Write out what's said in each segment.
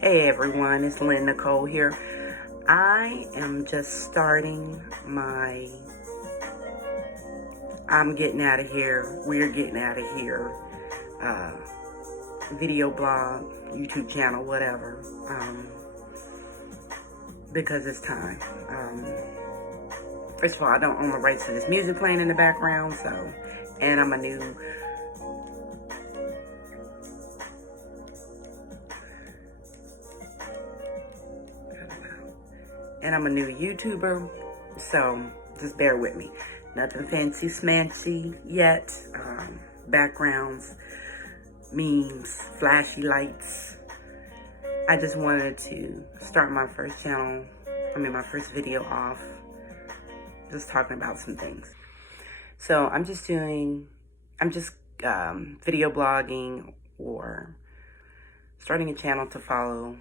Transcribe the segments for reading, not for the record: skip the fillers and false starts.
Hey everyone, it's Lynn Nicole here. I am just starting my I'm getting out of here, we're getting out of here uh, video blog, YouTube channel, whatever, because it's time. First of all, I don't own the rights to this music playing in the background, and I'm a new YouTuber, so just bear with me. Nothing fancy smancy yet. Backgrounds, memes, flashy lights. I just wanted to start my first my first video off, just talking about some things. So I'm just video blogging or starting a channel to follow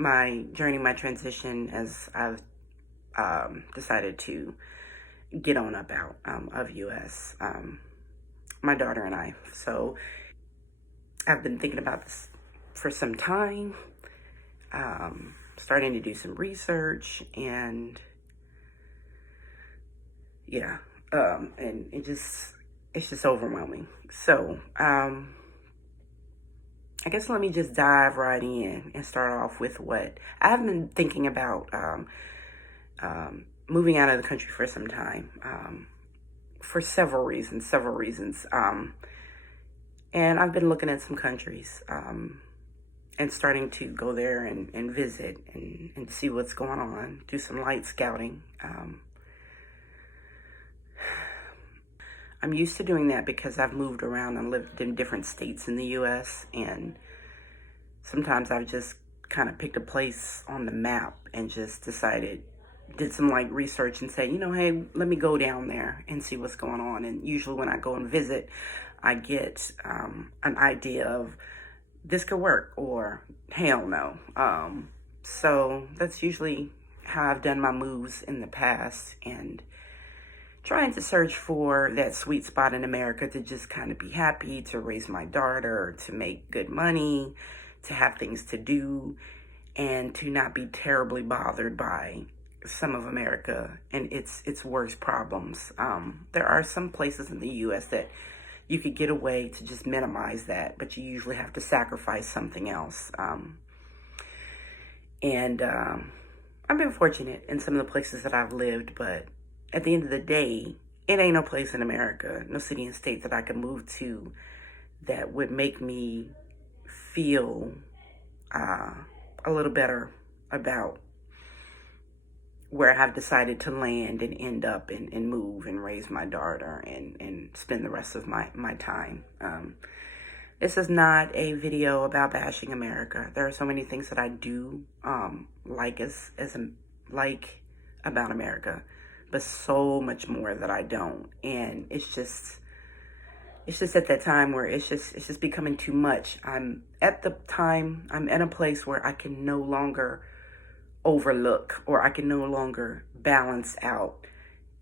my journey, my transition, as I've decided to get on up out of US, my daughter and I. So I've been thinking about this for some time, starting to do some research, and and it's just overwhelming. So I guess let me just dive right in and start off with what I've been thinking about. Moving out of the country for some time, for several reasons. And I've been looking at some countries, and starting to go there and visit and see what's going on, do some light scouting. I'm used to doing that because I've moved around and lived in different states in the US, and sometimes I've just kind of picked a place on the map and just did some like research and say, hey, let me go down there and see what's going on. And usually when I go and visit, I get an idea of this could work or hell no. So that's usually how I've done my moves in the past, and trying to search for that sweet spot in America to just kind of be happy, to raise my daughter, to make good money, to have things to do, and to not be terribly bothered by some of America and its worst problems. There are some places in the U.S. that you could get away to just minimize that, but you usually have to sacrifice something else. I've been fortunate in some of the places that I've lived, but at the end of the day, it ain't no place in America, no city and state that I could move to that would make me feel a little better about where I have decided to land and end up and move and raise my daughter and spend the rest of my time. This is not a video about bashing America. There are so many things that I do like about America, but so much more that I don't. And it's just at that time where it's just becoming too much. I'm at a place where I can no longer overlook, or I can no longer balance out.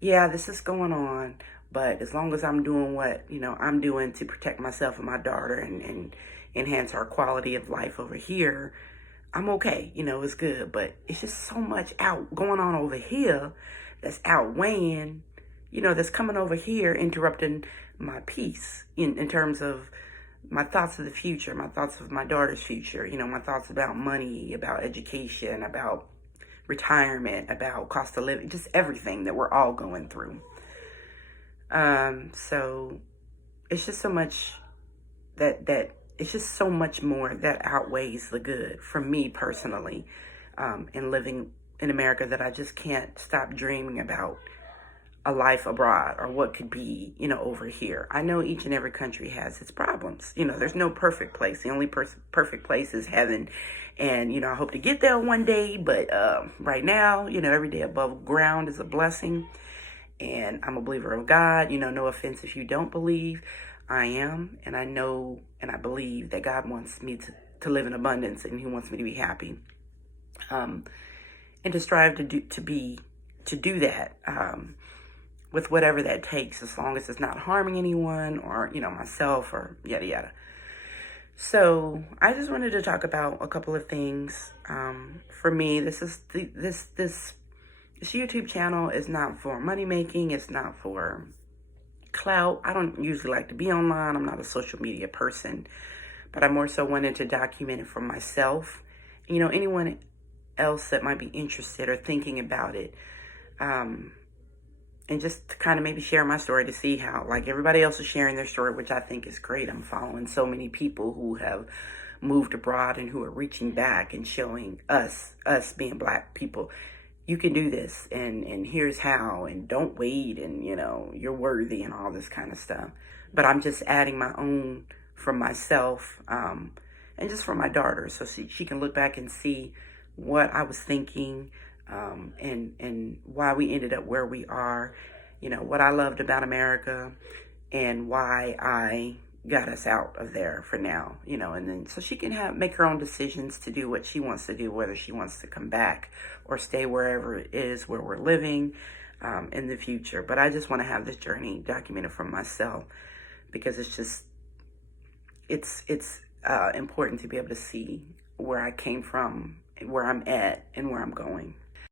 Yeah, this is going on, but as long as I'm doing what I'm doing to protect myself and my daughter and enhance our quality of life over here, I'm okay. It's good. But it's just so much going on over here that's outweighing, that's coming over here, interrupting my peace in terms of my thoughts of the future, my thoughts of my daughter's future, my thoughts about money, about education, about retirement, about cost of living, just everything that we're all going through. So it's just so much it's just so much more that outweighs the good for me personally, in living in America, that I just can't stop dreaming about a life abroad or what could be, over here. I know each and every country has its problems. There's no perfect place. The only perfect place is heaven. And, I hope to get there one day. But right now, every day above ground is a blessing. And I'm a believer of God. No offense if you don't believe. I am. And I know and I believe that God wants me to live in abundance, and He wants me to be happy. And to strive to do that. With whatever that takes, as long as it's not harming anyone or, myself or yada, yada. So I just wanted to talk about a couple of things. For me, this YouTube channel is not for money making. It's not for clout. I don't usually like to be online. I'm not a social media person, but I more so wanted to document it for myself. You know, anyone else that might be interested or thinking about it. And just to kind of maybe share my story to see how, like, everybody else is sharing their story, which I think is great. I'm following so many people who have moved abroad and who are reaching back and showing us being Black people, you can do this, and here's how, and don't wait, and you know, you're worthy, and all this kind of stuff. But I'm just adding my own from myself, and just for my daughter, so she can look back and see what I was thinking, and why we ended up where we are, you know, what I loved about America, and why I got us out of there for now, you know, and then so she can make her own decisions to do what she wants to do, whether she wants to come back or stay wherever it is where we're living, in the future. But I just want to have this journey documented for myself, because it's important to be able to see where I came from, where I'm at, and where I'm going.